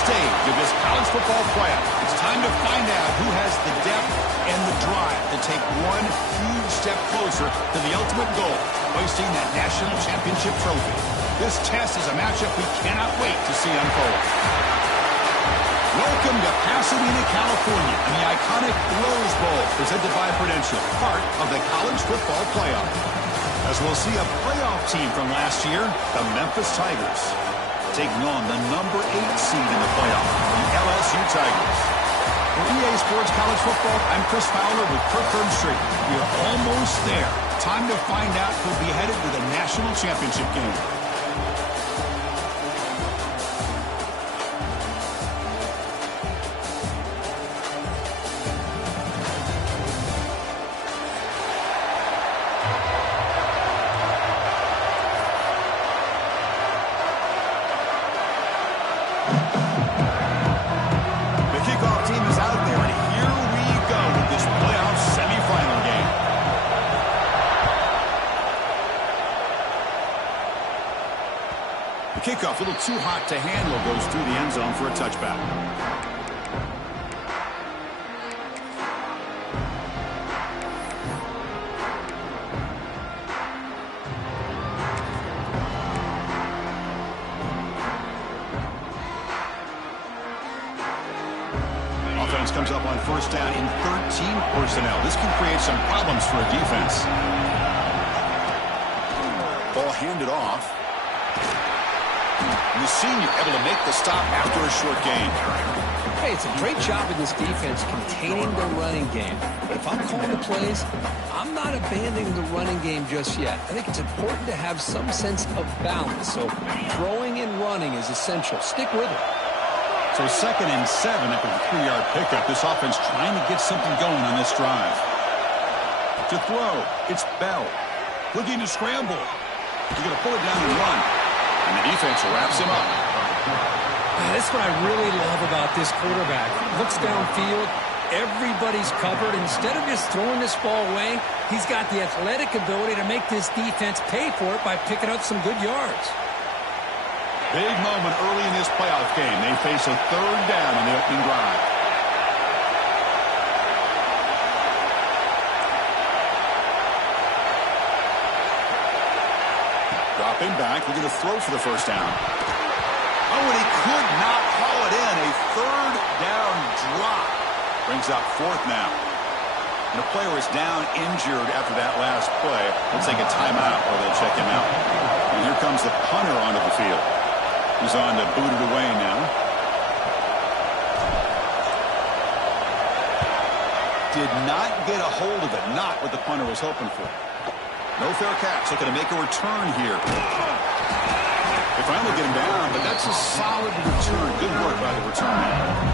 stage of this college football playoff. It's time to find out who has the depth and the drive to take one huge step closer to the ultimate goal, hoisting that national championship trophy. This test is a matchup we cannot wait to see unfold. Welcome to Pasadena, California, and the iconic Rose Bowl, presented by Prudential, part of the college football playoff. As we'll see a playoff team from last year, the Memphis Tigers, taking on the number 8 seed in the playoff, the LSU Tigers. For EA Sports College Football, I'm Chris Fowler with Kirk Herbstreit. We are almost there. Time to find out who'll be headed to the national championship game. Kickoff, a little too hot to handle, goes through the end zone for a touchback. Offense comes up on first down in 13 personnel. This can create some problems for a defense. Ball handed off. The senior able to make the stop after a short gain. Hey, it's a great job of this defense containing the running game. But if I'm calling the plays, I'm not abandoning the running game just yet. I think it's important to have some sense of balance. So throwing and running is essential. Stick with it. So 2nd and 7 after the 3-yard pickup. This offense trying to get something going on this drive. To throw, it's Bell. Looking to scramble. He's going to pull it down and run. And the defense wraps him up. That's what I really love about this quarterback. Looks downfield. Everybody's covered. Instead of just throwing this ball away, he's got the athletic ability to make this defense pay for it by picking up some good yards. Big moment early in this playoff game. They face a 3rd down on the opening drive. Dropping back, looking to throw for the first down. Oh, and he could not haul it in. A 3rd down drop. Brings up 4th now. And the player is down injured after that last play. They'll take a timeout or they'll check him out. And here comes the punter onto the field. He's on to boot it away now. Did not get a hold of it. Not what the punter was hoping for. No fair catch. Looking to make a return here. They finally get him down, but that's a solid return. Good work by the return man.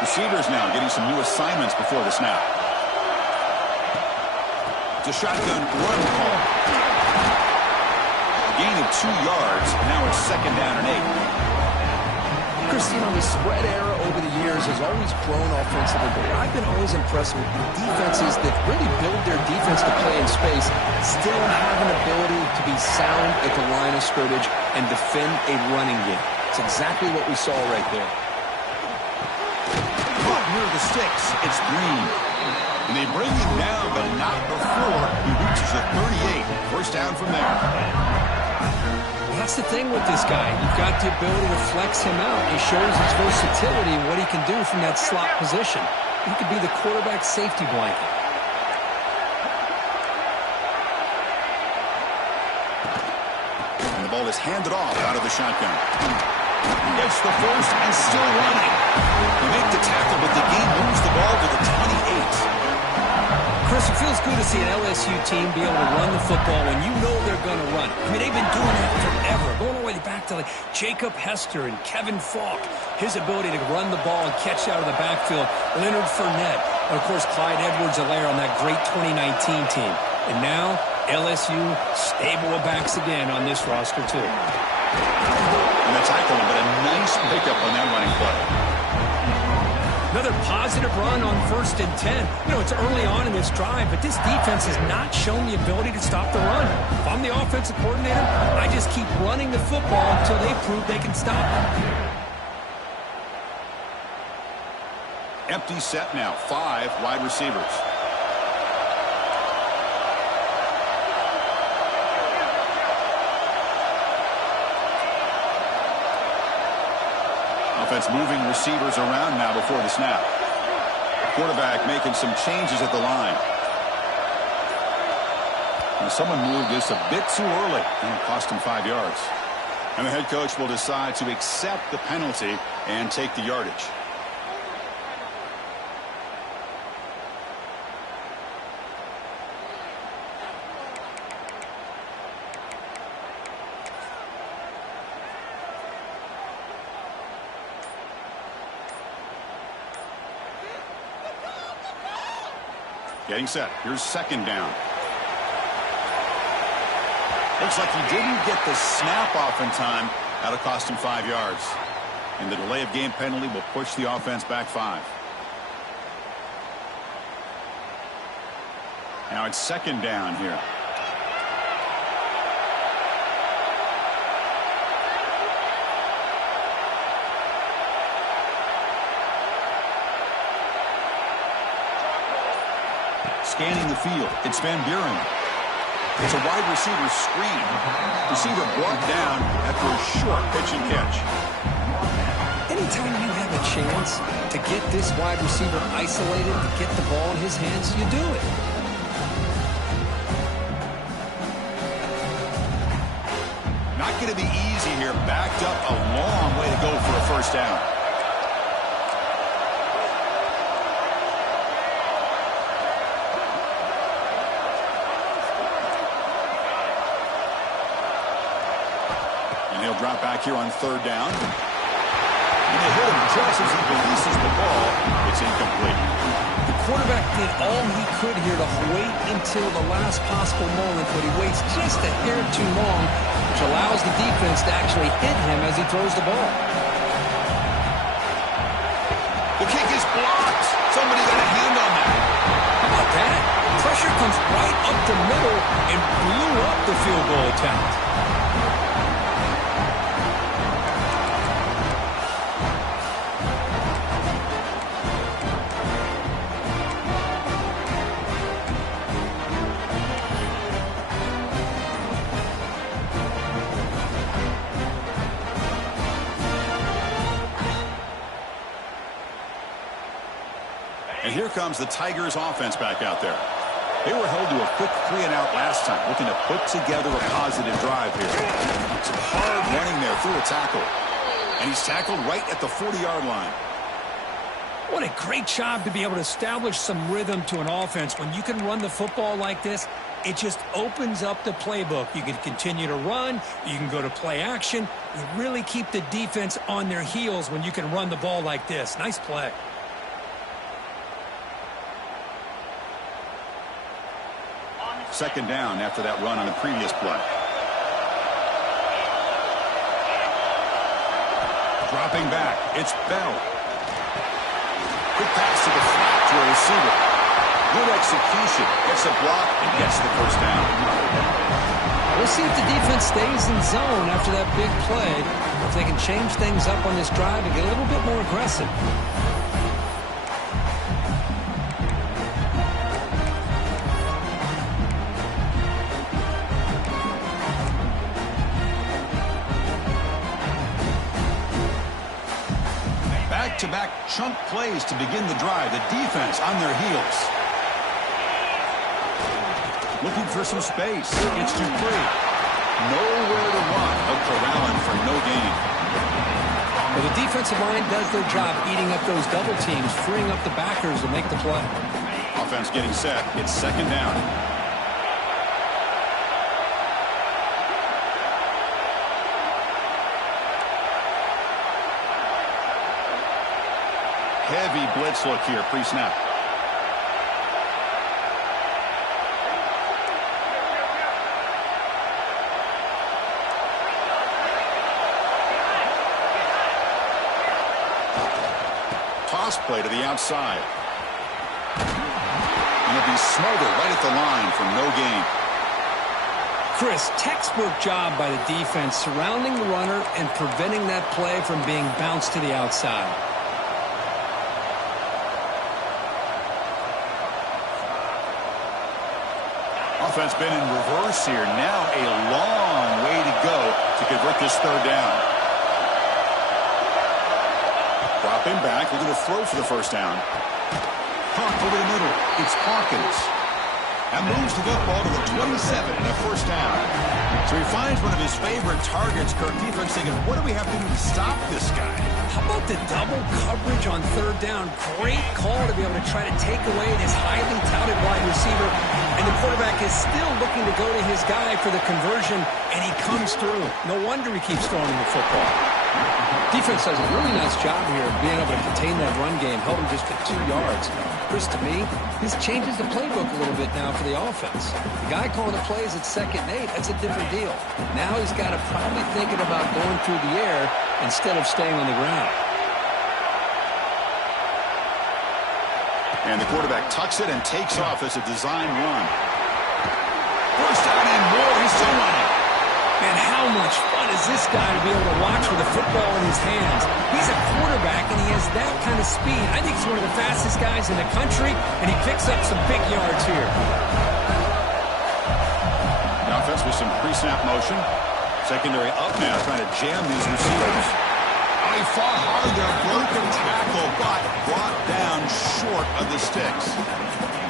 Receivers now getting some new assignments before the snap. It's a shotgun run call. A gain of 2 yards. Now it's 2nd down and 8. Christine, the spread era over the years has always grown offensively, but I've been always impressed with the defenses that really build their defense to play in space, still have an ability to be sound at the line of scrimmage and defend a running game. It's exactly what we saw right there. Near the sticks, it's Green. And they bring him down, but not before he reaches the 38. First down from there. Well, that's the thing with this guy. You've got the ability to flex him out. He shows his versatility and what he can do from that slot position. He could be the quarterback safety blanket. And the ball is handed off out of the shotgun. Gets the first and still running. They make the tackle, but the game moves the ball to the 28. Chris, it feels good to see an LSU team be able to run the football when you know they're going to run. I mean, they've been doing that forever, going all the way back to like Jacob Hester and Kevin Falk. His ability to run the ball and catch out of the backfield. Leonard Fournette, And, of course, Clyde Edwards-Helaire on that great 2019 team. And now, LSU stable of backs again on this roster, too. And the tackle, but a nice pickup on that running play. Another positive run on 1st and 10. You know, it's early on in this drive, but this defense has not shown the ability to stop the run. If I'm the offensive coordinator, I just keep running the football until they prove they can stop it. Empty set now, 5 wide receivers. Offense moving receivers around now before the snap. Quarterback making some changes at the line. And someone moved this a bit too early, and it cost him 5 yards. And the head coach will decide to accept the penalty and take the yardage. Getting set. Here's 2nd down. Looks like he didn't get the snap off in time. That'll cost him 5 yards. And the delay of game penalty will push the offense back 5. Now it's 2nd down here. Scanning the field, it's Van Buren. It's a wide receiver screen. Receiver brought down after a short pitch and catch. Anytime you have a chance to get this wide receiver isolated, to get the ball in his hands, you do it. Not going to be easy here. Backed up a long way to go for a 1st down. He'll drop back here on 3rd down. And they hit him just as he releases the ball. It's incomplete. The quarterback did all he could here to wait until the last possible moment, but he waits just a hair too long, which allows the defense to actually hit him as he throws the ball. The kick is blocked. Somebody got a hand on that. How about that? Pressure comes right up the middle and blew up the field goal attempt. And here comes the Tigers offense back out there. They were held to a quick 3-and-out last time, looking to put together a positive drive here. Some hard running there through a tackle. And he's tackled right at the 40-yard line. What a great job to be able to establish some rhythm to an offense. When you can run the football like this, it just opens up the playbook. You can continue to run. You can go to play action. You really keep the defense on their heels when you can run the ball like this. Nice play. Second down after that run on the previous play. Dropping back, it's Bell. Quick pass to the flat to a receiver. Good execution, gets a block, and gets the 1st down. We'll see if the defense stays in zone after that big play, if they can change things up on this drive and get a little bit more aggressive. Back-to-back chunk plays to begin the drive. The defense on their heels. Looking for some space. It's Dupree. Nowhere to run, but corralling for no gain. Well, the defensive line does their job eating up those double teams, freeing up the backers to make the play. Offense getting set. It's 2nd down. Heavy blitz look here, pre-snap. toss play to the outside. And it'll be smothered right at the line for no gain. Chris, textbook job by the defense surrounding the runner and preventing that play from being bounced to the outside. Offense been in reverse here. Now a long way to go to convert this third down. Dropping back. We're going to throw for the first down. Caught over the middle. It's Hawkins. That moves the football to the 27 and a first down. So he finds one of his favorite targets. Kirk defense thinking, what do we have to do to stop this guy? How about the double coverage on third down? Great call to be able to try to take away this highly touted wide receiver. And the quarterback is still looking to go to his guy for the conversion, and he comes through. No wonder he keeps throwing the football. Defense does a really nice job here of being able to contain that run game, held him just to 2 yards. Chris, to me, this changes the playbook a little bit now for the offense. The guy calling the plays at 2nd and 8, that's a different deal. Now he's got to probably thinking about going through the air instead of staying on the ground. And the quarterback tucks it and takes off as a design run. First down and more. He's still running. Man, how much fun is this guy to be able to watch with a football in his hands? He's a quarterback, and he has that kind of speed. I think he's one of the fastest guys in the country, and he picks up some big yards here. The offense with some pre-snap motion. Secondary up now, trying to jam these receivers. Oh, he fought hard there. Broken tackle, but brought down short of the sticks.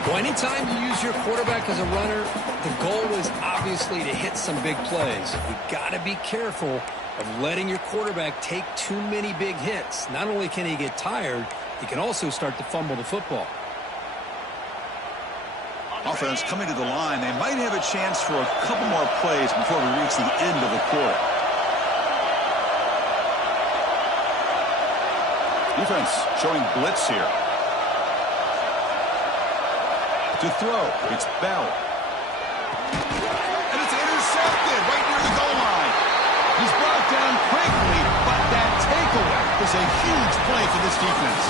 Well, anytime you use your quarterback as a runner, the goal is obviously to hit some big plays. You've got to be careful of letting your quarterback take too many big hits. Not only can he get tired, he can also start to fumble the football. Offense coming to the line. They might have a chance for a couple more plays before we reach the end of the quarter. Defense showing blitz here. To throw, it's Bell. And it's intercepted right near the goal line. He's brought down quickly, but that takeaway is a huge play for this defense.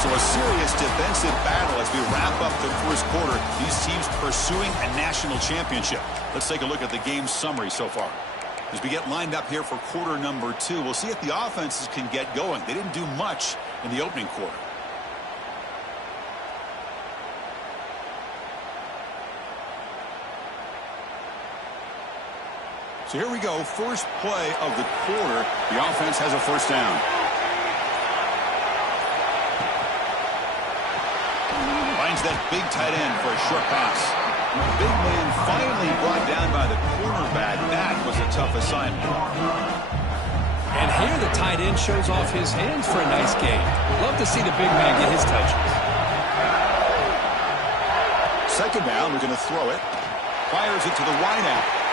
So a serious defensive battle as we wrap up the first quarter. These teams pursuing a national championship. Let's take a look at the game summary so far. As we get lined up here for quarter number 2, we'll see if the offenses can get going. They didn't do much in the opening quarter. So here we go, first play of the quarter. The offense has a first down. Finds that big tight end for a short pass. Big man finally brought down by the cornerback. That was a tough assignment. And here the tight end shows off his hands for a nice gain. Love to see the big man get his touches. Second down, we're going to throw it. Fires it to the wideout.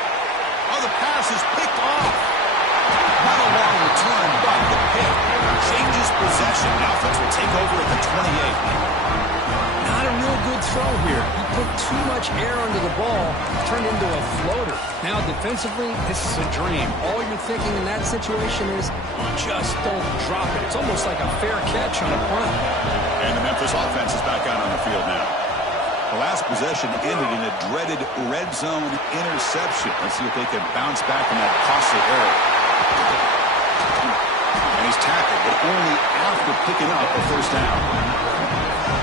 Oh, the pass is picked off. Not a long return, but the pick changes possession. The offense will take over at the 28. Not a real good throw here. He put too much air under the ball, turned into a floater. Now defensively, this is a dream. All you're thinking in that situation is just don't drop it. It's almost like a fair catch on a punt. And the Memphis offense is back out on the field now. The last possession ended in a dreaded red zone interception. Let's see if they can bounce back from that costly error. And he's tackled, but only after picking up a first down.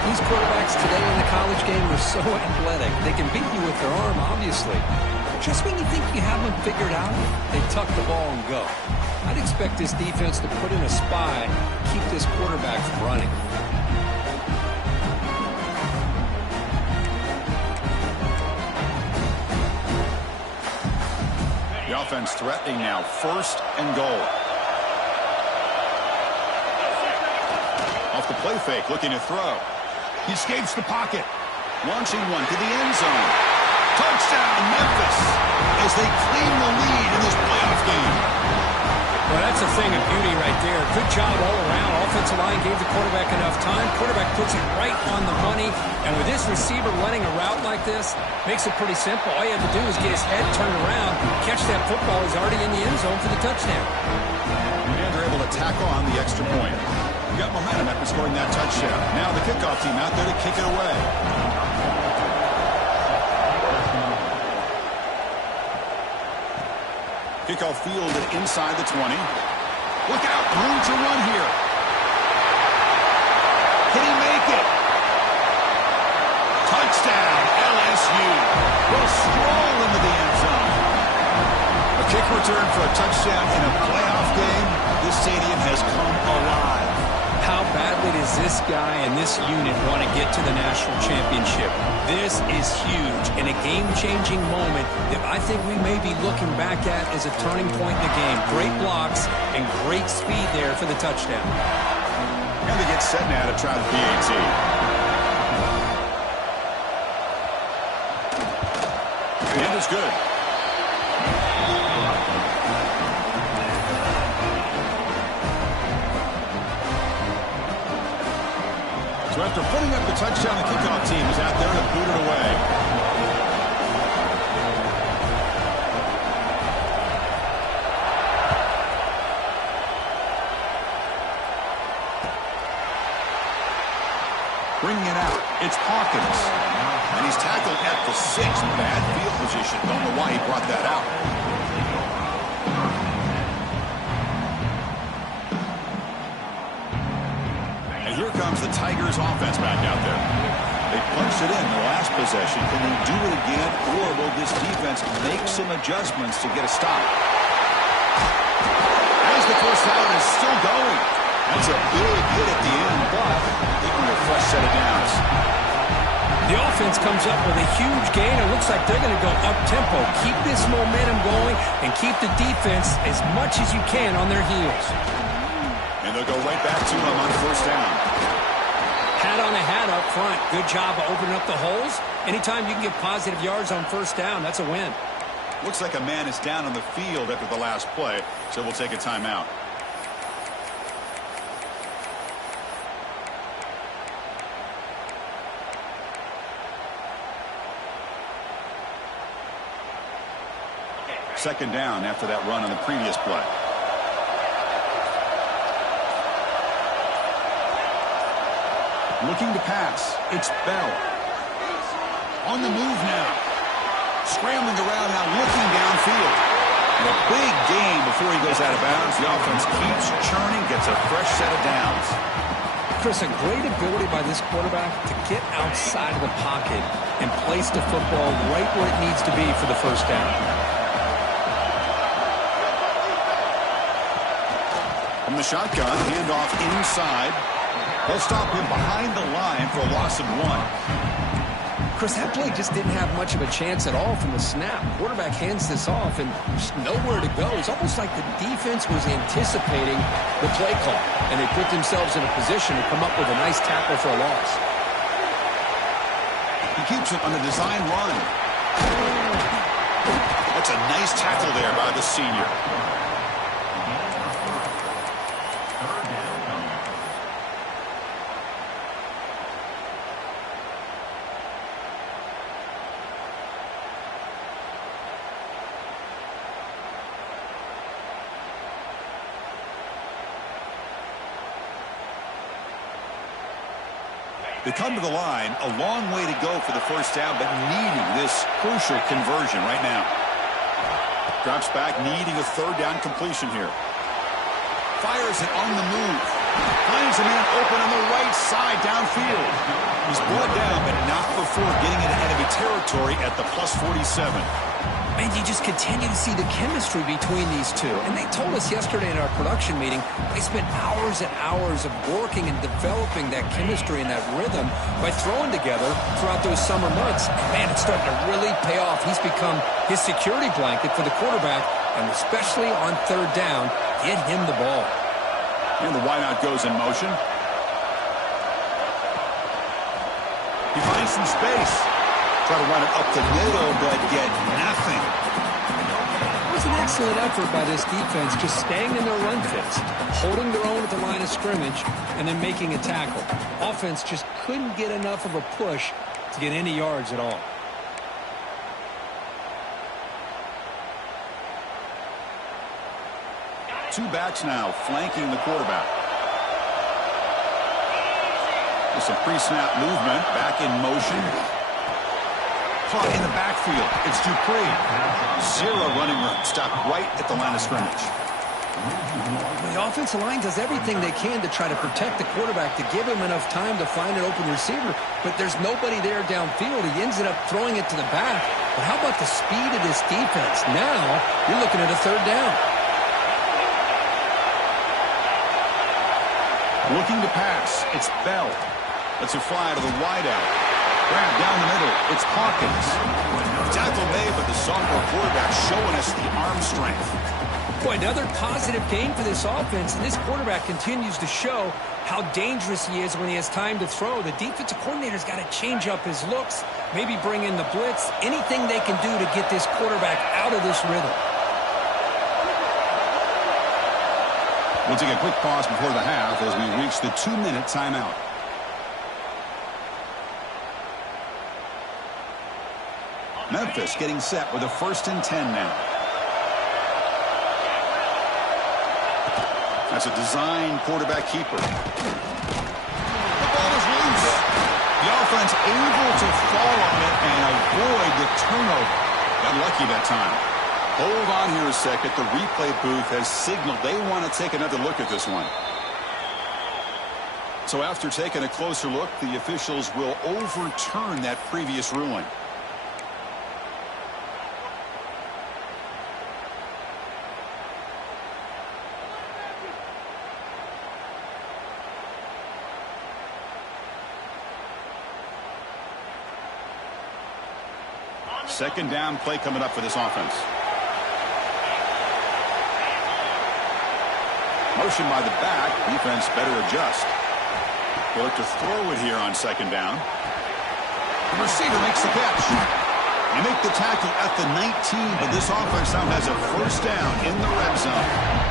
These quarterbacks today in the college game are so athletic. They can beat you with their arm, obviously. Just when you think you have them figured out, they tuck the ball and go. I'd expect this defense to put in a spy, keep this quarterback from running. The offense threatening now, first and goal. Off the play fake, looking to throw. He escapes the pocket. Launching one to the end zone. Touchdown, Memphis, as they claim the lead in this playoff game. Well, that's a thing of beauty right there. Good job all around. Offensive line gave the quarterback enough time. Quarterback puts it right on the money. And with this receiver running a route like this, makes it pretty simple. All you have to do is get his head turned around, catch that football. He's already in the end zone for the touchdown. And they're able to tackle on the extra point. got momentum after scoring that touchdown. Now the kickoff team out there to kick it away. Kickoff fielded inside the 20. Look out, room to run here. Can he make it? Touchdown, LSU. Will stroll into the end zone. A kick return for a touchdown in a playoff game. This stadium has come alive. How badly does this guy and this unit want to get to the national championship? This is huge and a game-changing moment that I think we may be looking back at as a turning point in the game. Great blocks and great speed there for the touchdown. And they get set now to try the PAT. And it's good. So after putting up the touchdown, the kickoff team is out there to boot it away. Bringing it out, it's Hawkins. And he's tackled at the 6. Bad field position. Don't know why he brought that out. And here comes the Tigers offense back out there. They punched it in the last possession. Can they do it again, or will this defense make some adjustments to get a stop? As the first down is still going. That's a big hit at the end, but they can get a fresh set of downs. The offense comes up with a huge gain. It looks like they're going to go up-tempo. Keep this momentum going and keep the defense as much as you can on their heels. And they'll go right back to him on first down. Hat on a hat up front. Good job of opening up the holes. Anytime you can get positive yards on first down, that's a win. Looks like a man is down on the field after the last play, so we'll take a timeout. Second down after that run on the previous play. Looking to pass. It's Bell. On the move now. Scrambling around now, looking downfield. And a big gain before he goes out of bounds. The offense keeps churning, gets a fresh set of downs. Chris, a great ability by this quarterback to get outside of the pocket and place the football right where it needs to be for the first down. From the shotgun, handoff inside. They'll stop him behind the line for a loss of 1. Chris, that play just didn't have much of a chance at all from the snap. Quarterback hands this off and just nowhere to go. It's almost like the defense was anticipating the play call, and they put themselves in a position to come up with a nice tackle for a loss. He keeps it on the design run. That's a nice tackle there by the senior. They come to the line, a long way to go for the first down, but needing this crucial conversion right now. Drops back, needing a third down completion here. Fires it on the move. Finds a man open on the right side downfield. He's brought down, but not before getting into enemy territory at the plus 47. Man, you just continue to see the chemistry between these two. And they told us yesterday in our production meeting, they spent hours and hours of working and developing that chemistry and that rhythm by throwing together throughout those summer months. And man, it's starting to really pay off. He's become his security blanket for the quarterback, and especially on third down, get him the ball. And the wideout goes in motion. He finds some space. Try to run it up the middle, but get nothing. It was an excellent effort by this defense, just staying in their run fits, holding their own at the line of scrimmage, and then making a tackle. Offense just couldn't get enough of a push to get any yards at all. Two backs now flanking the quarterback. With some pre-snap movement, back in motion. Caught in the backfield. It's Dupree. Zero running room. Stopped right at the line of scrimmage. The offensive line does everything they can to try to protect the quarterback, to give him enough time to find an open receiver, but there's nobody there downfield. He ends up throwing it to the back. But how about the speed of this defense? Now you're looking at a third down. Looking to pass. It's Bell. Let's it fly to the wideout. Grab down the middle. It's Hawkins. Tackle made, but the sophomore quarterback showing us the arm strength. Boy, another positive game for this offense, and this quarterback continues to show how dangerous he is when he has time to throw. The defensive coordinator's got to change up his looks, maybe bring in the blitz, anything they can do to get this quarterback out of this rhythm. We'll take a quick pause before the half as we reach the 2-minute timeout. Memphis getting set with a 1st and 10 now. That's a design quarterback keeper. The ball is loose. The offense able to fall on it and avoid the turnover. Got lucky that time. Hold on here a second. The replay booth has signaled they want to take another look at this one. So after taking a closer look, the officials will overturn that previous ruling. Second down play coming up for this offense. Motion by the back. Defense better adjust. They'll look to throw it here on second down. The receiver makes the catch. They make the tackle at the 19, but this offense now has a 1st down in the red zone.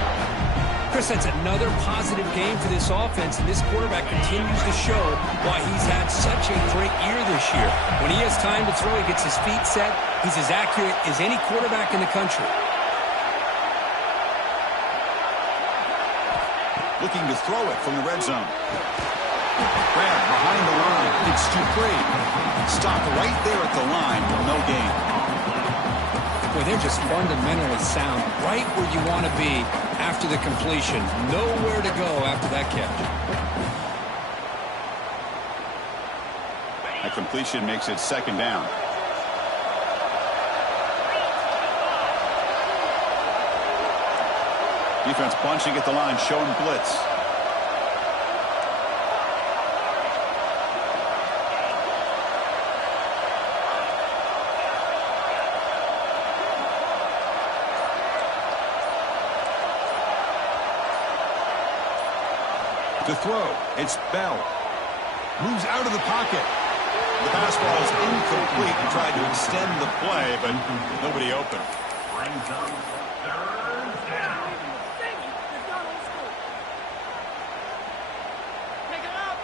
Chris, that's another positive game for this offense, and this quarterback continues to show why he's had such a great year this year. When he has time to throw, he gets his feet set. He's as accurate as any quarterback in the country. Looking to throw it from the red zone. Grab behind the line. It's Dupree. Stopped right there at the line for no gain. Boy, they're just fundamentally sound, right where you want to be after the completion. Nowhere to go after that catch. That completion makes it second down. Defense bunching at the line, showing blitz. To throw, it's Bell. Moves out of the pocket. The pass ball is incomplete. He tried to extend the play, but nobody open. Brings up 3rd down. Pick it up.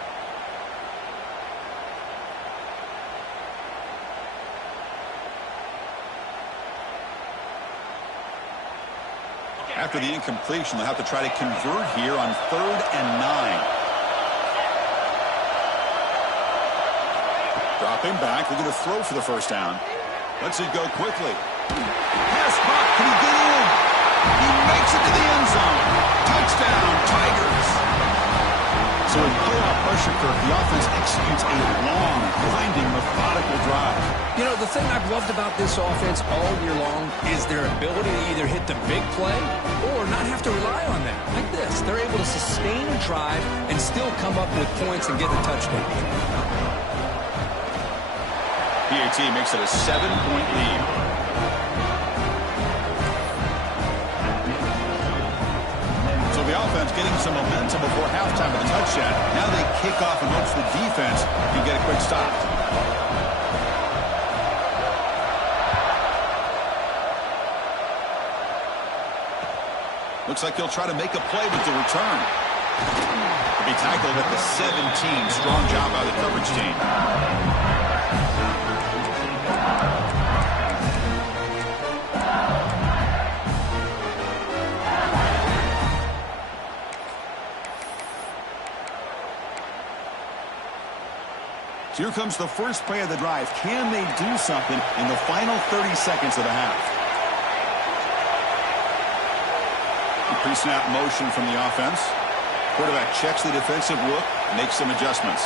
After the incompletion, they'll have to try to convert here on 3rd and 9. Dropping back, they're going to throw for the 1st down. Lets it go quickly. Pass caught, can he get in? He makes it to the end zone. Touchdown, Tigers. So in playoff pressure curve, the offense executes a long, grinding, methodical drive. You know, the thing I've loved about this offense all year long is their ability to either hit the big play or not have to rely on that. Like this, they're able to sustain a drive and still come up with points and get a touchdown. PAT makes it a 7-point lead. So the offense getting some momentum before halftime with a touchdown. Now they kick off and hopes the defense can get a quick stop. Looks like he'll try to make a play with the return. He'll be tackled at the 17. Strong job by the coverage team. Here comes the first play of the drive. Can they do something in the final 30 seconds of the half? Pre-snap motion from the offense. Quarterback checks the defensive look, makes some adjustments.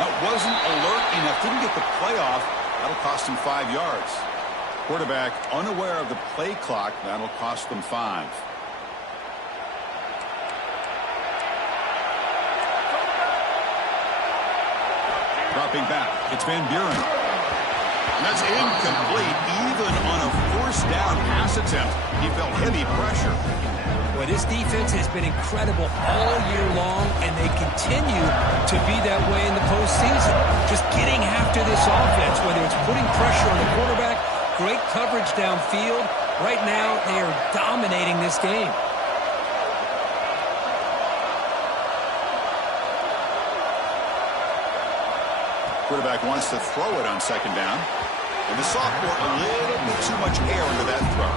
That wasn't alert enough. Didn't get the play off. That'll cost him 5 yards. Quarterback unaware of the play clock. That'll cost them 5. Dropping back. It's Van Buren. And that's incomplete. Even on a first down pass attempt, he felt heavy pressure. Well, this defense has been incredible all year long, and they continue to be that way in the postseason. Just getting after this offense, whether it's putting pressure on the quarterback, great coverage downfield. Right now, they are dominating this game. Quarterback wants to throw it on second down. And the sophomore, a little bit too much air into that throw.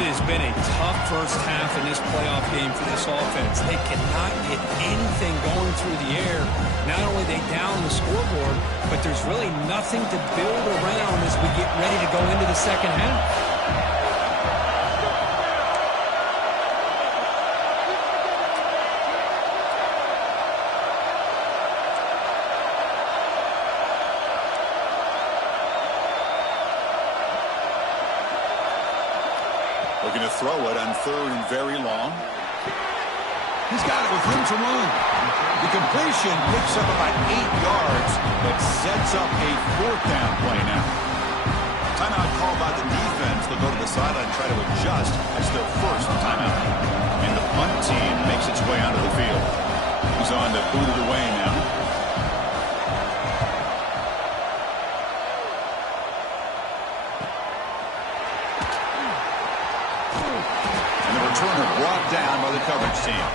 It has been a tough first half in this playoff game for this offense. They cannot get anything going through the air. Not only they down the scoreboard, but there's really nothing to build around as we get ready to go into the second half. Looking to throw it on third and very long. He's got it with room to run. The completion picks up about 8 yards, but sets up a fourth down play now. Timeout called by the defense. They'll go to the sideline and try to adjust as their first timeout. And the punt team makes its way onto the field. He's on to boot it away now. Returner brought down by the coverage team.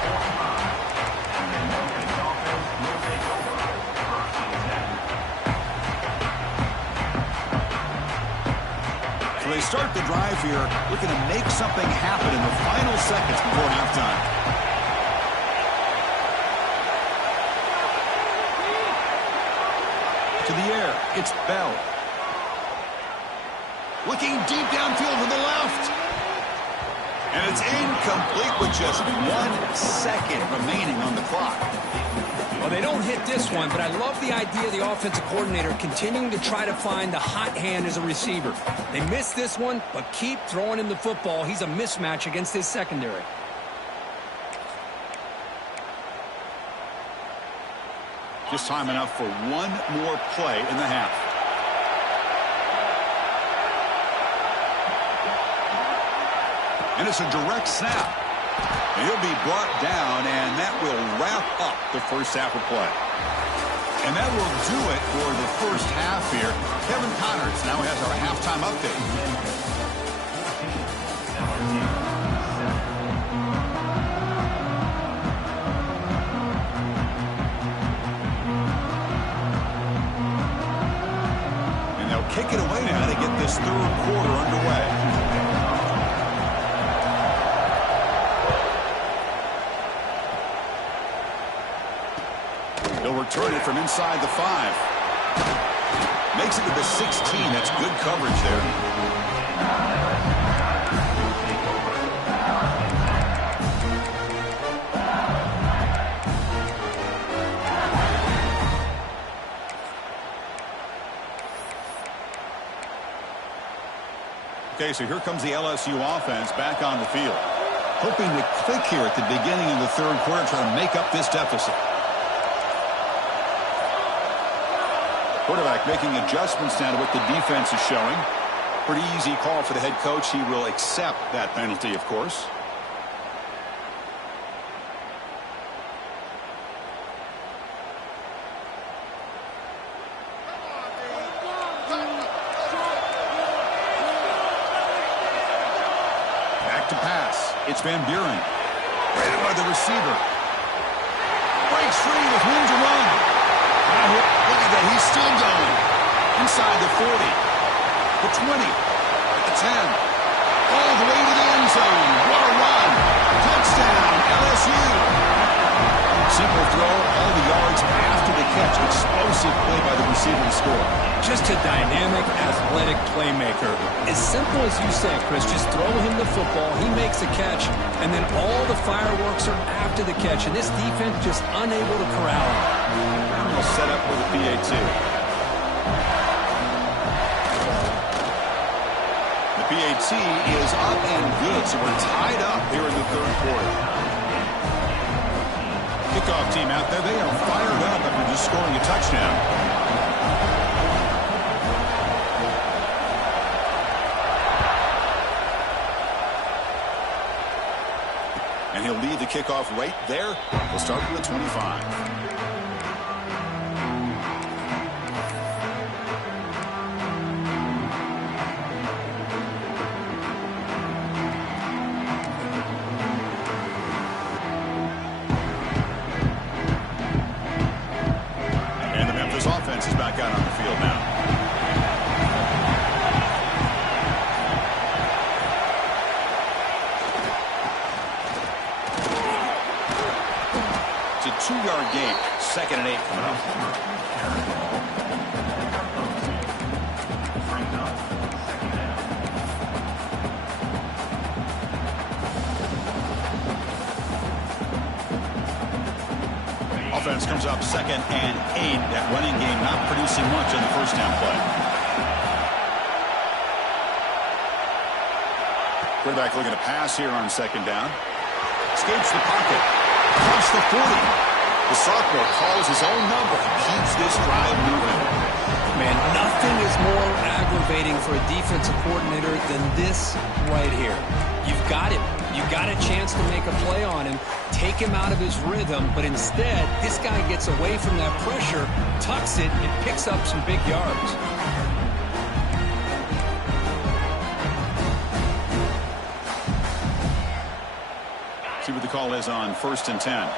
So they start the drive here, looking to make something happen in the final seconds before halftime. To the air, it's Bell. Looking deep downfield to the left. And it's incomplete with just 1 second remaining on the clock. Well, they don't hit this one, but I love the idea of the offensive coordinator continuing to try to find the hot hand as a receiver. They missed this one, but keep throwing him the football. He's a mismatch against his secondary. Just time enough for one more play in the half. And it's a direct snap. And he'll be brought down, and that will wrap up the first half of play. And that will do it for the first half here. Kevin Connors now has our halftime update. And they'll kick it away now to get this third quarter underway. They'll return it from inside the 5. Makes it to the 16. That's good coverage there. Okay, so here comes the LSU offense back on the field. Hoping to click here at the beginning of the third quarter, trying to make up this deficit. Quarterback making adjustments now to what the defense is showing. Pretty easy call for the head coach. He will accept that penalty, of course. Back to pass. It's Van Buren. Rated by the receiver. Breaks free with room to run. Look at that. He's still going. Inside the 40. The 20. The 10. All the way to the end zone. What a run. Touchdown, LSU. Simple throw. All the yards catch, explosive play by the receiver to score. Just a dynamic, athletic playmaker. As simple as you said, Chris, just throw him the football, he makes a catch, and then all the fireworks are after the catch, and this defense just unable to corral him. We'll set up with a PAT. The PAT is up and good, so we're tied up here in the third quarter. Kickoff team out there, they are fired up after just scoring a touchdown. And he'll lead the kickoff right there. We'll start with the 25. And the Memphis offense is back out on the field now. It's a 2-yard gain. 2nd and 8 coming up. Offense comes up 2nd and 8. That running game not producing much on the first down play. Quarterback looking to pass here on 2nd down. Escapes the pocket. Across the 40. The sophomore calls his own number. Keeps this drive moving. Man, nothing is more aggravating for a defensive coordinator than this right here. You've got him. You've got a chance to make a play on him, take him out of his rhythm, but instead, this guy gets away from that pressure, tucks it, and picks up some big yards. See what the call is on 1st and 10.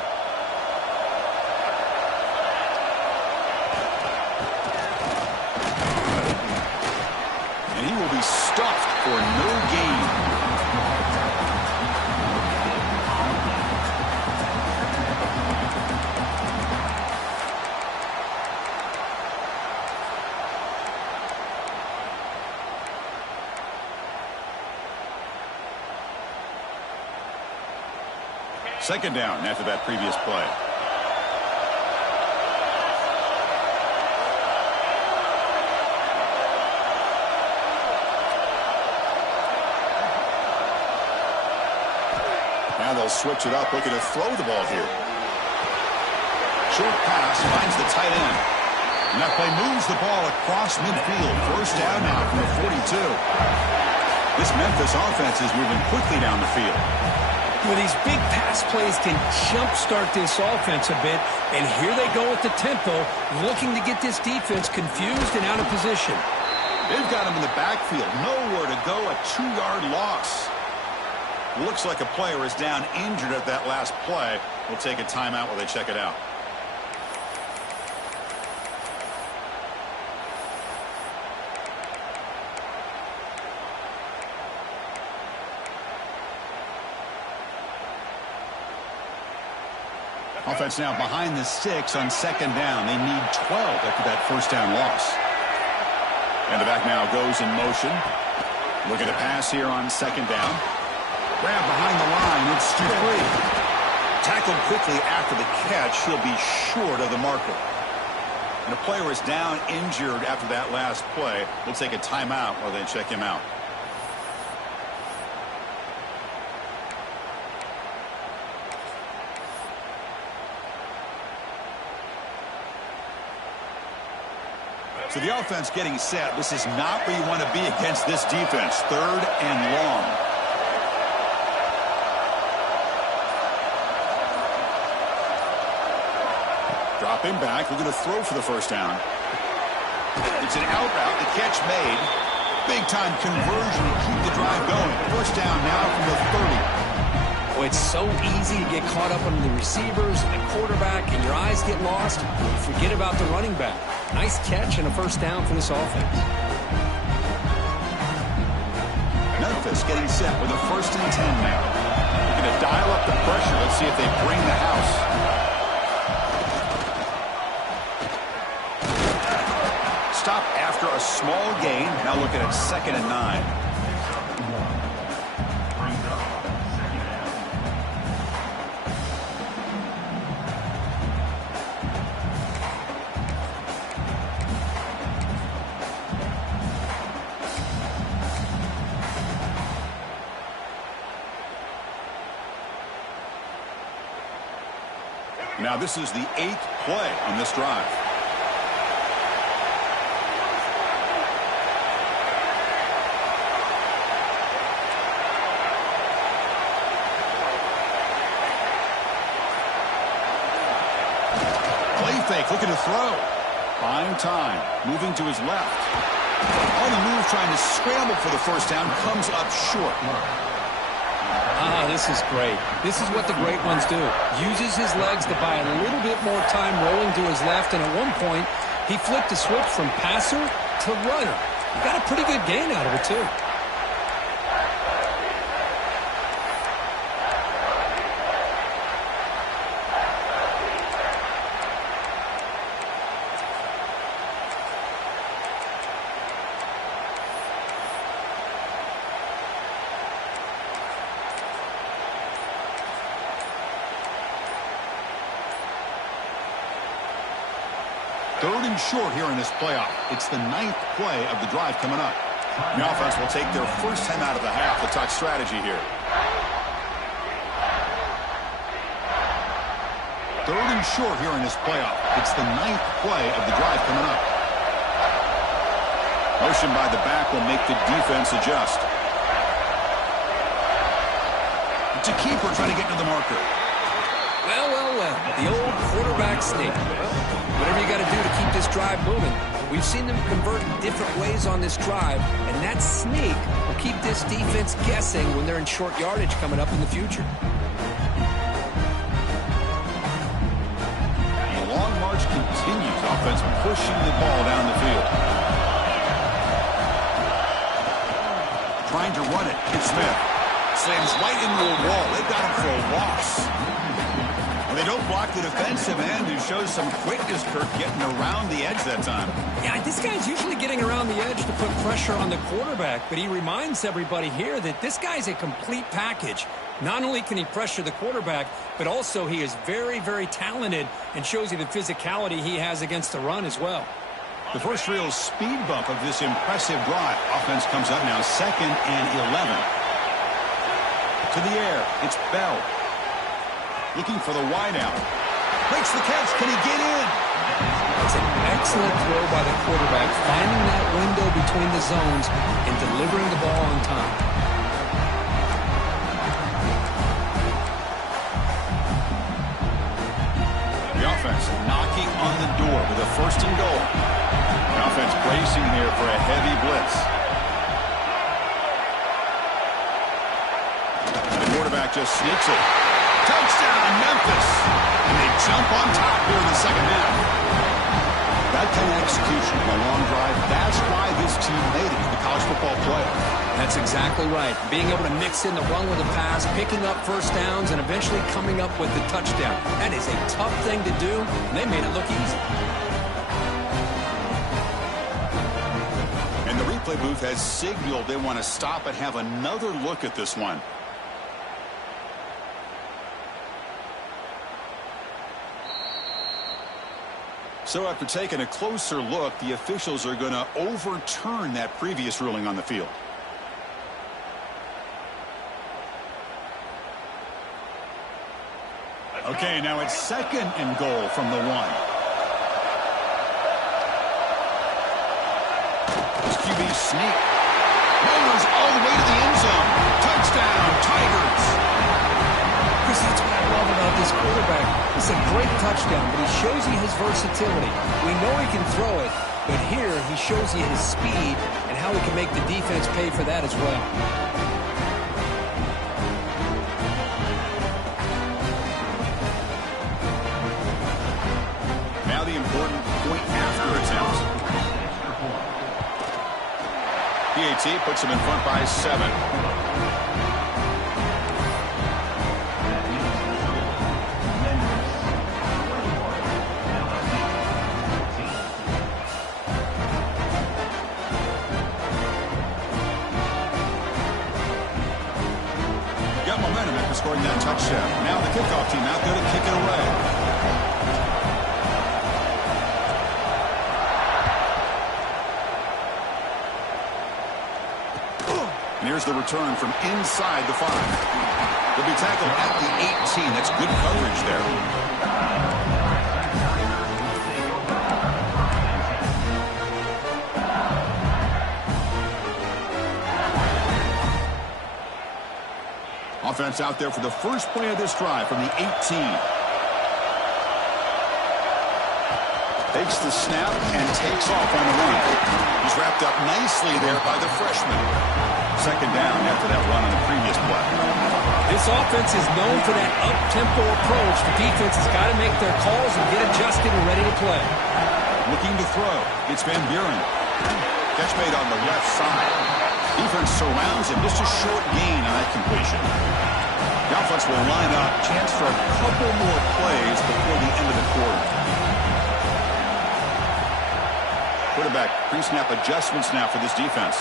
And he will be stuffed for no gain. Second down after that previous play. Now they'll switch it up, looking to throw the ball here. Short pass finds the tight end. And that play moves the ball across midfield. First down now from the 42. This Memphis offense is moving quickly down the field. Well, these big pass plays can jumpstart this offense a bit, and here they go with the tempo, looking to get this defense confused and out of position. They've got him in the backfield, nowhere to go, a 2-yard loss. Looks like a player is down injured at that last play. We'll take a timeout while they check it out. Offense now behind the 6 on 2nd down. They need 12 after that first down loss. And the back now goes in motion. Looking to pass here on 2nd down. Grab behind the line. It's Dupree. Tackled quickly after the catch. He'll be short of the marker. And a player is down injured after that last play. We'll take a timeout while they check him out. So the offense getting set. This is not where you want to be against this defense. 3rd and long. Dropping back. Looking to throw for the first down. It's an out route. The catch made. Big time conversion to keep the drive going. First down now from the 30. Well, it's so easy to get caught up on the receivers and the quarterback, and your eyes get lost. You forget about the running back. Nice catch and a first down for this offense. Memphis getting set with a 1st and 10 now. They're going to dial up the pressure. Let's see if they bring the house. stop after a small gain. Now looking at 2nd and 9. Now this is the 8th play on this drive. Play fake, looking to throw. Fine time, moving to his left. On the move, trying to scramble for the first down, comes up short. This is great. This is what the great ones do. Uses his legs to buy a little bit more time rolling to his left, and at one point, he flipped the switch from passer to runner. He got a pretty good gain out of it, too. Third and short here in this playoff. It's the 9th play of the drive coming up. The offense will take their first time out of the half to talk strategy here. Third and short here in this playoff. It's the 9th play of the drive coming up. Motion by the back will make the defense adjust. To keeper trying to get to the marker. Well, well, well. The old quarterback sneak. Well, whatever you got to do to keep this drive moving. We've seen them convert in different ways on this drive, and that sneak will keep this defense guessing when they're in short yardage coming up in the future. The long march continues. Offense pushing the ball down the field. Trying to run it. It's Smith. Slams right into the wall. They got him for a loss. They don't block the defensive end, who shows some quickness, Kirk, getting around the edge that time. Yeah, this guy's usually getting around the edge to put pressure on the quarterback, but he reminds everybody here that this guy's a complete package. Not only can he pressure the quarterback, but also he is very, very talented and shows you the physicality he has against the run as well. The first real speed bump of this impressive drive. Offense comes up now 2nd and 11. To the air, it's Bell. Looking for the wideout. Makes the catch. Can he get in? That's an excellent throw by the quarterback, finding that window between the zones and delivering the ball on time. The offense knocking on the door with a 1st and goal. The offense bracing here for a heavy blitz. And the quarterback just sneaks it. Touchdown, Memphis. And they jump on top here in the second half. That kind of execution on a long drive, that's why this team made it to the college football playoff. That's exactly right. Being able to mix in the run with a pass, picking up first downs, and eventually coming up with the touchdown. That is a tough thing to do, and they made it look easy. And the replay booth has signaled they want to stop and have another look at this one. So after taking a closer look, the officials are going to overturn that previous ruling on the field. Okay, now it's 2nd and goal from the 1. It's QB sneak. Rolls all the way to the end zone. Touchdown, Tigers. Chris, that's what I love about this quarterback. It's a great touchdown, but he shows you his versatility. We know he can throw it, but here he shows you his speed and how he can make the defense pay for that as well. Now the important point after attempt. PAT puts him in front by 7. scoring that touchdown. Now the kickoff team out there to kick it away. And here's the return from inside the 5. They'll be tackled at the 18. That's good coverage there. Offense out there for the first play of this drive from the 18. Takes the snap and takes off on the run. He's wrapped up nicely there by the freshman. Second down after that run on the previous play. This offense is known for that up-tempo approach. The defense has got to make their calls and get adjusted and ready to play. Looking to throw. It's Van Buren. Catch made on the left side. Defense surrounds him. Just a short gain on that completion. The offense will line up. Chance for a couple more plays before the end of the quarter. Quarterback pre-snap adjustments now for this defense.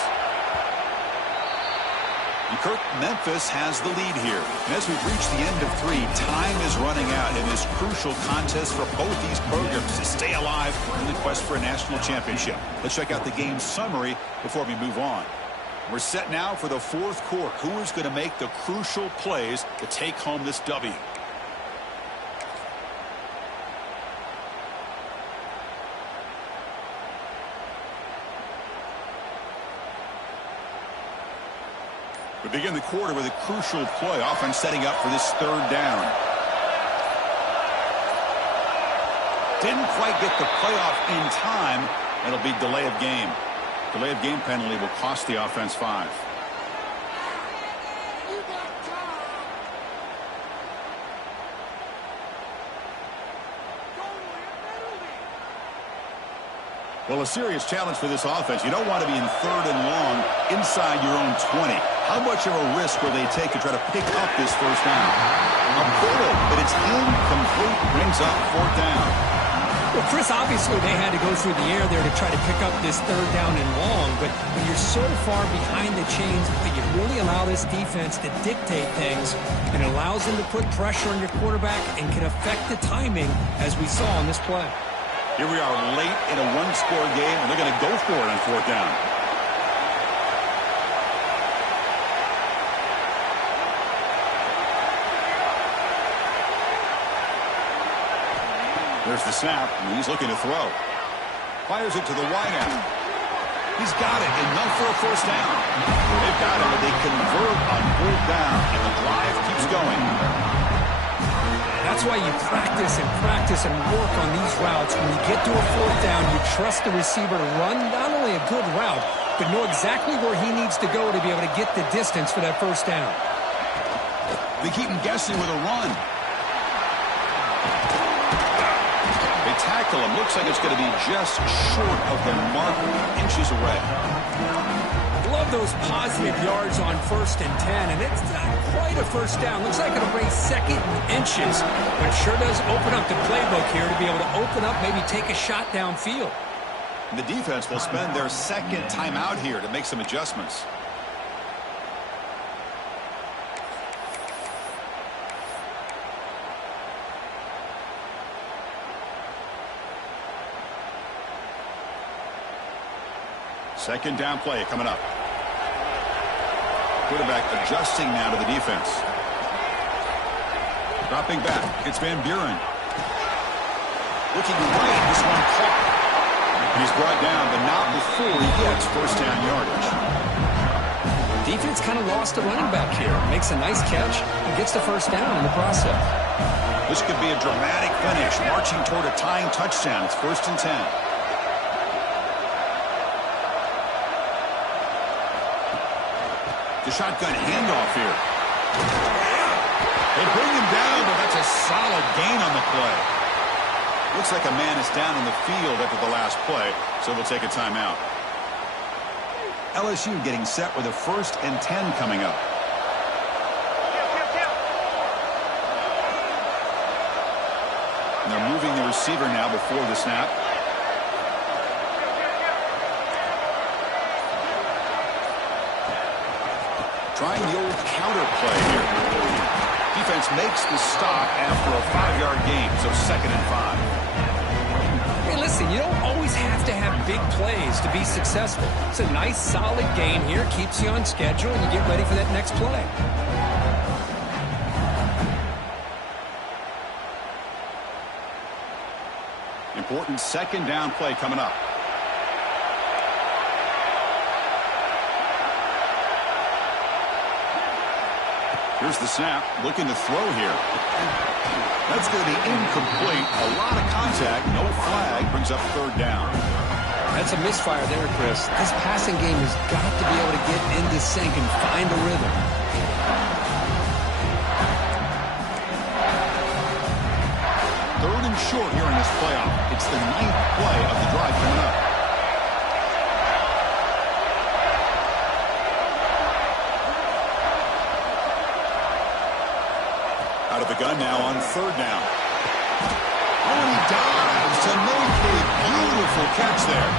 And Kirk, Memphis has the lead here. And as we've reached the end of 3, time is running out in this crucial contest for both these programs to stay alive in the quest for a national championship. Let's check out the game summary before we move on. We're set now for the 4th quarter. Who is going to make the crucial plays to take home this W? We begin the quarter with a crucial play. Offense setting up for this 3rd down. Didn't quite get the playoff in time. It'll be delay of game. Delay of game penalty will cost the offense 5. Well, a serious challenge for this offense. You don't want to be in 3rd and long inside your own 20. How much of a risk will they take to try to pick up this 1st down? A bullet, but it's incomplete, brings up 4th down. Well, Chris, obviously they had to go through the air there to try to pick up this 3rd down and long, but when you're so far behind the chains, you really allow this defense to dictate things, and it allows them to put pressure on your quarterback and can affect the timing, as we saw on this play. Here we are late in a 1-score game, and they're going to go for it on 4th down. There's the snap, and he's looking to throw. Fires it to the wideout. He's got it, enough for a 1st down. They've got it, but they convert on 4th down, and the drive keeps going. That's why you practice and work on these routes. When you get to a 4th down, you trust the receiver to run not only a good route, but know exactly where he needs to go to be able to get the distance for that 1st down. They keep him guessing with a run. They tackle him. Looks like it's going to be just short of the mark, inches away. Love those positive yards on 1st and 10, and it's not quite a 1st down. Looks like it'll bring 2nd and inches, but it sure does open up the playbook here to be able to open up, maybe take a shot downfield. The defense will spend their 2nd timeout here to make some adjustments. Second down play coming up. Quarterback adjusting now to the defense. Dropping back. It's Van Buren. Looking right. This one caught. And he's brought down, but not before he gets 1st down yardage. Defense kind of lost a running back here. Makes a nice catch and gets the 1st down in the process. This could be a dramatic finish. Marching toward a tying touchdown. It's 1st and 10. The shotgun handoff here. They bring him down, but that's a solid gain on the play. Looks like a man is down in the field after the last play, so they'll take a timeout. LSU getting set with a 1st and 10 coming up. And they're moving the receiver now before the snap. Trying the old counter play here. Defense makes the stop after a 5-yard gain, so 2nd and 5. Hey, listen, you don't always have to have big plays to be successful. It's a nice, solid gain here. Keeps you on schedule, and you get ready for that next play. Important 2nd down play coming up. Here's the snap, looking to throw here. That's going to be incomplete. A lot of contact, no flag, brings up 3rd down. That's a misfire there, Chris. This passing game has got to be able to get into sync and find a rhythm. 3rd and short here in this playoff. It's the 9th play of the drive coming up. Out of the gun now on 3rd down. Oh, he dives to make a beautiful catch there.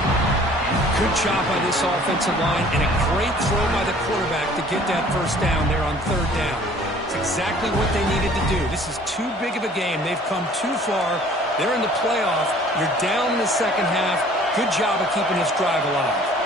Good job by this offensive line, and a great throw by the quarterback to get that 1st down there on 3rd down. It's exactly what they needed to do. This is too big of a game. They've come too far. They're in the playoff. You're down in the 2nd half. Good job of keeping this drive alive.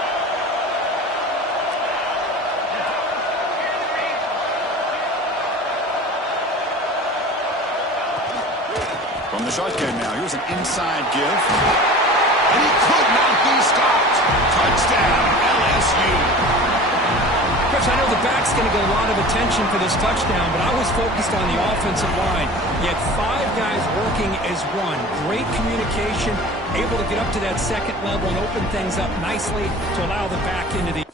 From the shotgun now, here's an inside give. And he could not be stopped. Touchdown, LSU. Coach, I know the back's going to get a lot of attention for this touchdown, but I was focused on the offensive line. You had 5 guys working as one. Great communication, able to get up to that 2nd level and open things up nicely to allow the back into the...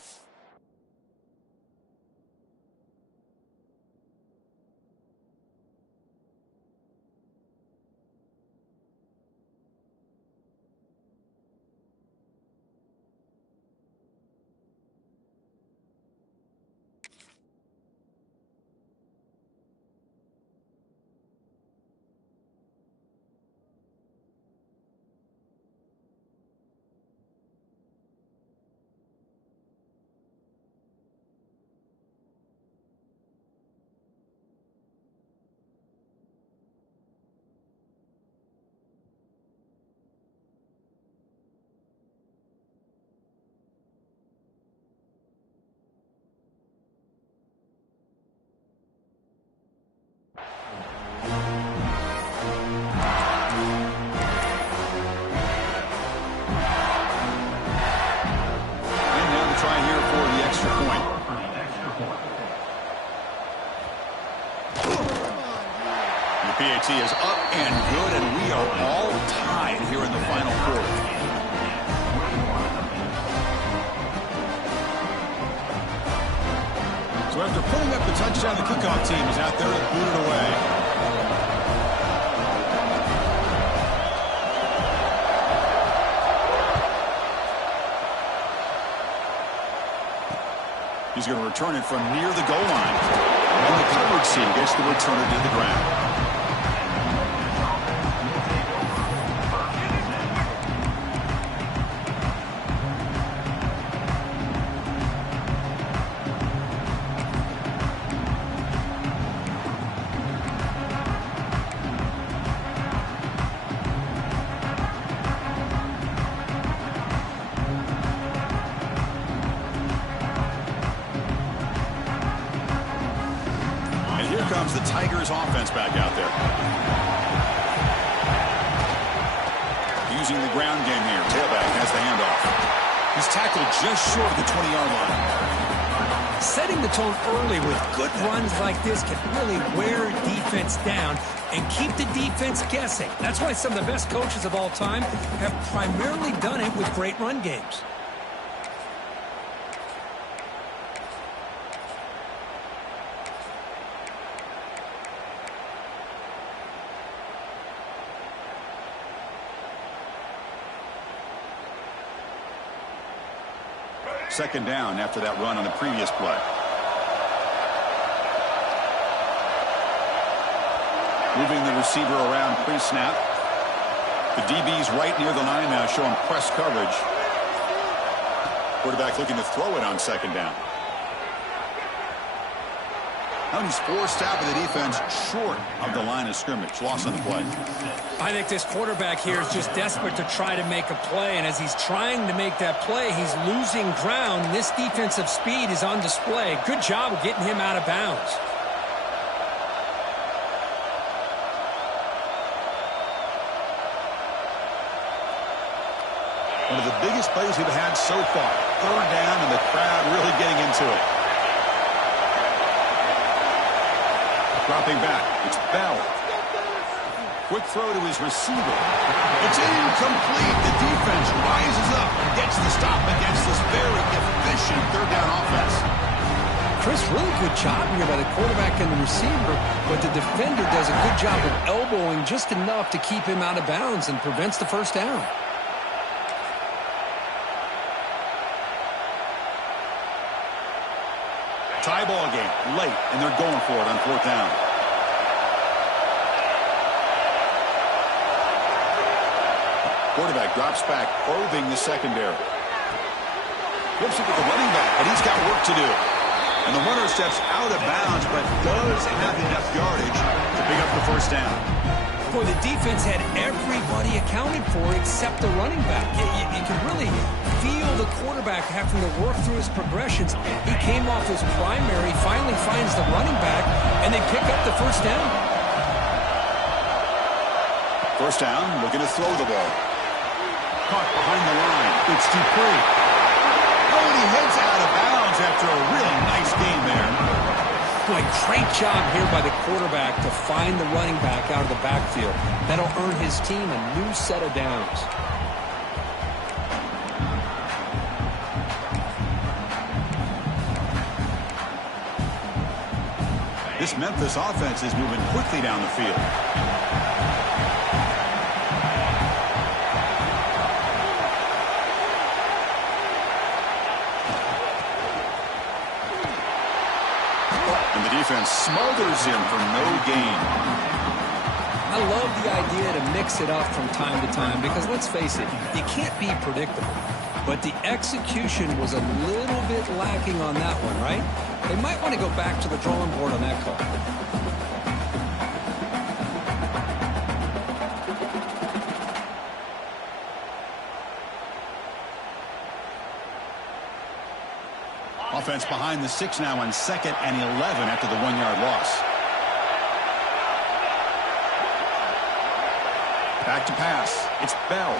PAT is up and good, and we are all tied here in the final quarter. So after putting up the touchdown, the kickoff team is out there to boot it away. He's going to return it from near the goal line. And the coverage team gets the returner to the ground. Comes the Tigers offense back out there. Using the ground game here. Tailback has the handoff. He's tackled just short of the 20-yard line. Setting the tone early with good runs like this can really wear defense down and keep the defense guessing. That's why some of the best coaches of all time have primarily done it with great run games. Second down after that run on the previous play. Moving the receiver around pre-snap. The DB's right near the line now, showing press coverage. Quarterback looking to throw it on second down. Now he's forced out of the defense short of the line of scrimmage. Loss on the play. I think this quarterback here is just desperate to try to make a play, and as he's trying to make that play, he's losing ground. This defensive speed is on display. Good job of getting him out of bounds. One of the biggest plays we've had so far. Third down, and the crowd really getting into it. Dropping back, it's Bell. Quick throw to his receiver. It's incomplete. The defense rises up and gets the stop against this very efficient third down offense. Chris, really good job here by the quarterback and the receiver, but the defender does a good job of elbowing just enough to keep him out of bounds and prevents the first down. Tie ball game late, and they're going for it on fourth down. Quarterback drops back, probing the secondary. Flips it to the running back, but he's got work to do. And the runner steps out of bounds, but does have enough yardage to pick up the first down. Boy, the defense had everybody accounted for except the running back. You can really feel the quarterback having to work through his progressions. He came off his primary, finally finds the running back, and they pick up the first down. First down, looking to throw the ball. Caught behind the line. It's Dupree. Oh, and he heads out of bounds after a really nice game there. Boy, great job here by the quarterback to find the running back out of the backfield. That'll earn his team a new set of downs. This Memphis offense is moving quickly down the field. And the defense smothers him for no gain. I love the idea to mix it up from time to time because, let's face it, you can't be predictable. But the execution was a little bit lacking on that one, right? They might want to go back to the drawing board on that call. Offense behind the 6 now on 2nd and 11 after the 1-yard loss. Back to pass. It's Bell.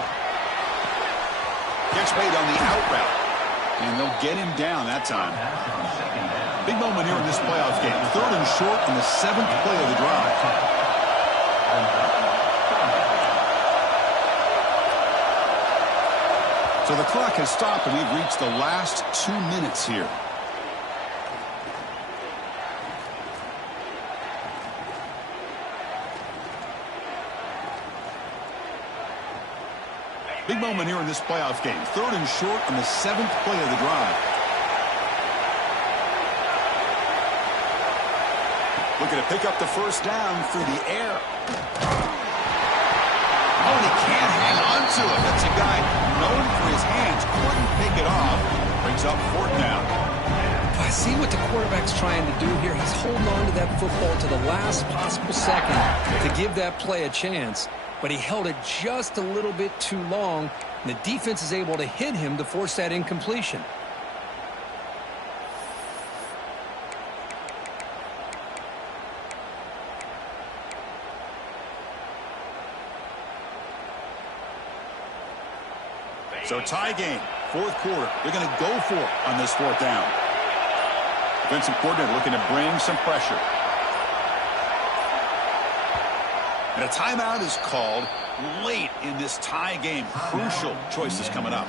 Gets made on the out route. And they'll get him down that time. Big moment here in this playoff game. 3rd and short on the 7th play of the drive. So the clock has stopped, and we've reached the last 2 minutes here. Big moment here in this playoff game. 3rd and short on the 7th play of the drive. Looking to pick up the first down through the air. Oh, and he can't hang on to it. That's a guy known for his hands. Couldn't pick it off. Brings up 4th down. I see what the quarterback's trying to do here. He's holding on to that football to the last possible second to give that play a chance. But he held it just a little bit too long, and the defense is able to hit him to force that incompletion. So tie game, 4th quarter. They're going to go for it on this 4th down. Defensive coordinator looking to bring some pressure. And a timeout is called late in this tie game. Crucial choices coming up.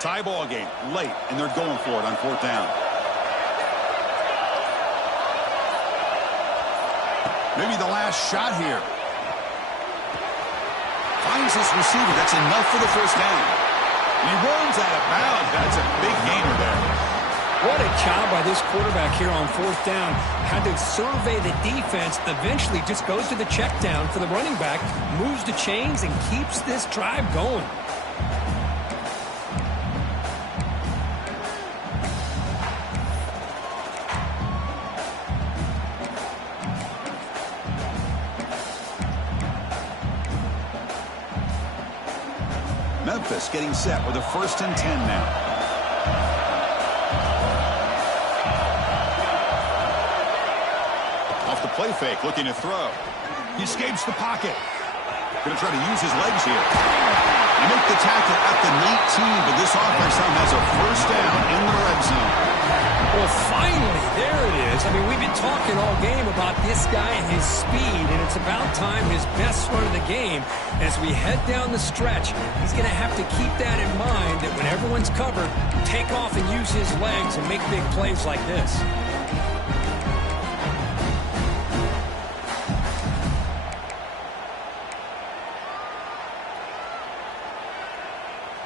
Tie ball game late, and they're going for it on 4th down. Maybe the last shot here. Finds his receiver. That's enough for the first down. He runs out of bounds. That's a big gainer there. What a job by this quarterback here on fourth down. Had to survey the defense, eventually just goes to the check down for the running back, moves the chains, and keeps this drive going. Memphis getting set with a 1st and 10 now. Off the play fake, looking to throw. He escapes the pocket. Going to try to use his legs here. They make the tackle at the 18, but this offense now has a 1st down in the red zone. Well, finally, there it is. I mean, we've been talking all game about this guy and his speed, and it's about time his best run of the game. As we head down the stretch, he's going to have to keep that in mind, that when everyone's covered, take off and use his legs and make big plays like this.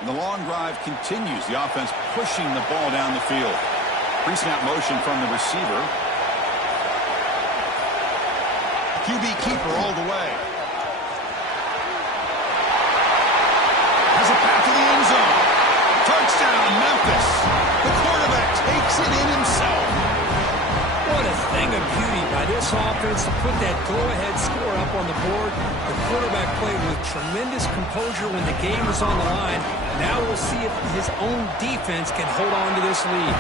And the long drive continues. The offense pushing the ball down the field. Pre-snap motion from the receiver. QB keeper all the way. Has it back to the end zone. Touchdown, Memphis. The quarterback takes it in himself. What a thing of beauty by this offense to put that go-ahead score up on the board. The quarterback played with tremendous composure when the game was on the line. Now we'll see if his own defense can hold on to this lead.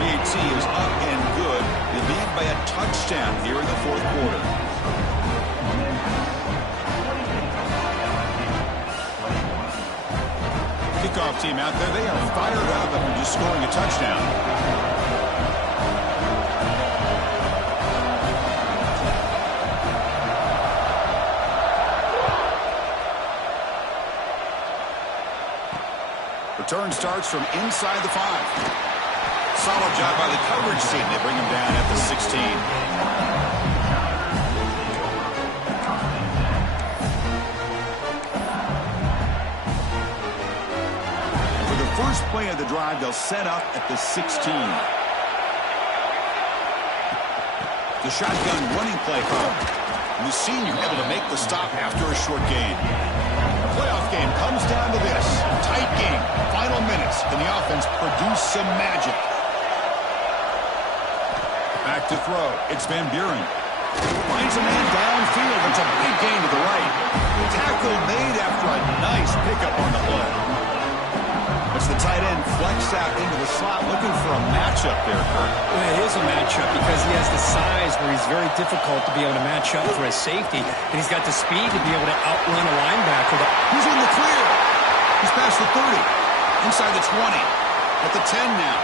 PAT is up and good. They lead by a touchdown here in the 4th quarter. Kickoff team out there, they are fired up after just scoring a touchdown. Return starts from inside the 5. Solid job by the coverage team. They bring him down at the 16. For the first play of the drive, they'll set up at the 16. The shotgun running play call. And the senior able to make the stop after a short gain. The playoff game comes down to this. Tight game. Final minutes. Can the offense produce some magic? Back to throw. It's Van Buren. Finds a man downfield. It's a big gain to the right. Tackle made after a nice pickup on the play. It's the tight end flexed out into the slot, looking for a matchup there, Kurt. Well, it is a matchup because he has the size where he's very difficult to be able to match up for his safety, and he's got the speed to be able to outrun a linebacker. He's in the clear. He's past the 30. Inside the 20. At the 10 now.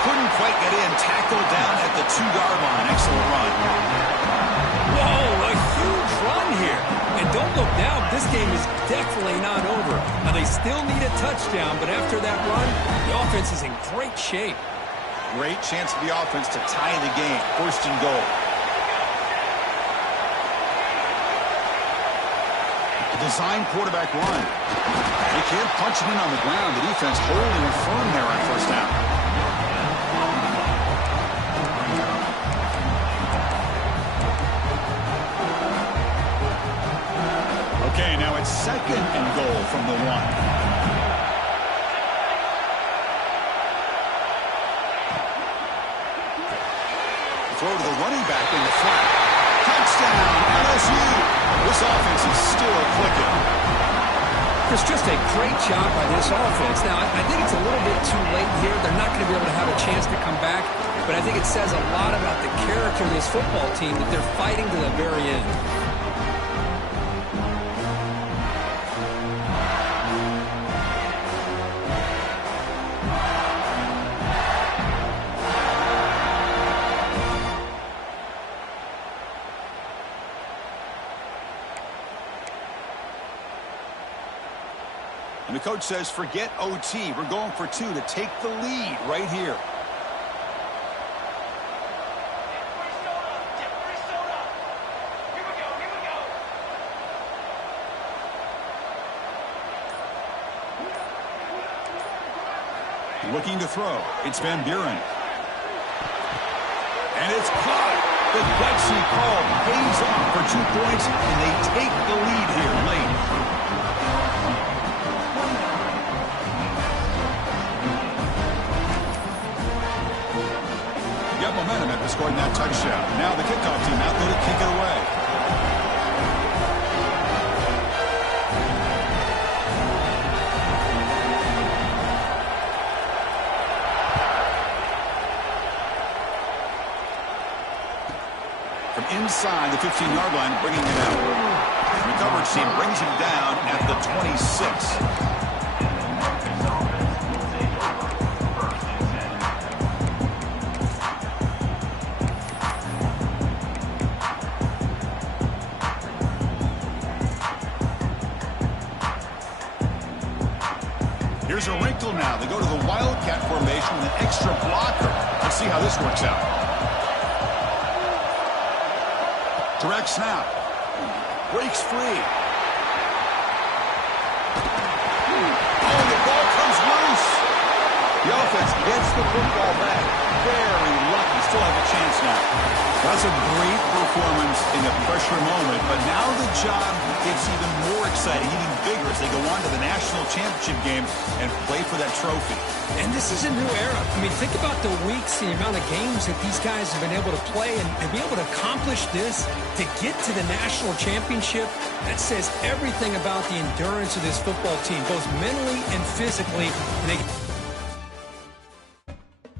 Couldn't quite get in. Tackled down at the 2-yard line. Excellent run. Whoa, a huge run here. And don't look now, this game is definitely not over. Now, they still need a touchdown, but after that run, the offense is in great shape. Great chance for the offense to tie the game. 1st and goal. Design quarterback run. They can't punch it in on the ground. The defense holding it firm there on 1st down. Okay, now it's 2nd and goal from the 1. Throw to the running back in the flat. Touchdown, LSU. This offense is still clicking. It's just a great job by this offense. Now, I think it's a little bit too late here. They're not going to be able to have a chance to come back, but I think it says a lot about the character of this football team that they're fighting to the very end. And the coach says, forget OT. We're going for 2 to take the lead right here. Looking to throw. It's Van Buren. And it's caught. The gutsy call pays off for 2 points, and they take the lead here late. Got momentum after scoring that touchdown. Now the kickoff team out there to kick it away. From inside the 15-yard line, bringing it out. The coverage team brings him down at the 26. Here's a wrinkle now. They go to the Wildcat formation with an extra blocker. Let's see how this works out. Direct snap. Breaks free. Oh, the ball comes loose. The offense gets the football back. Very lucky. Still have a chance now. That's a great performance in a pressure moment, but now the job gets even more exciting, even bigger as they go on to the national championship game and play for that trophy. And this is a new era. I mean, think about the weeks, the amount of games that these guys have been able to play, and to be able to accomplish this, to get to the national championship, that says everything about the endurance of this football team, both mentally and physically. And they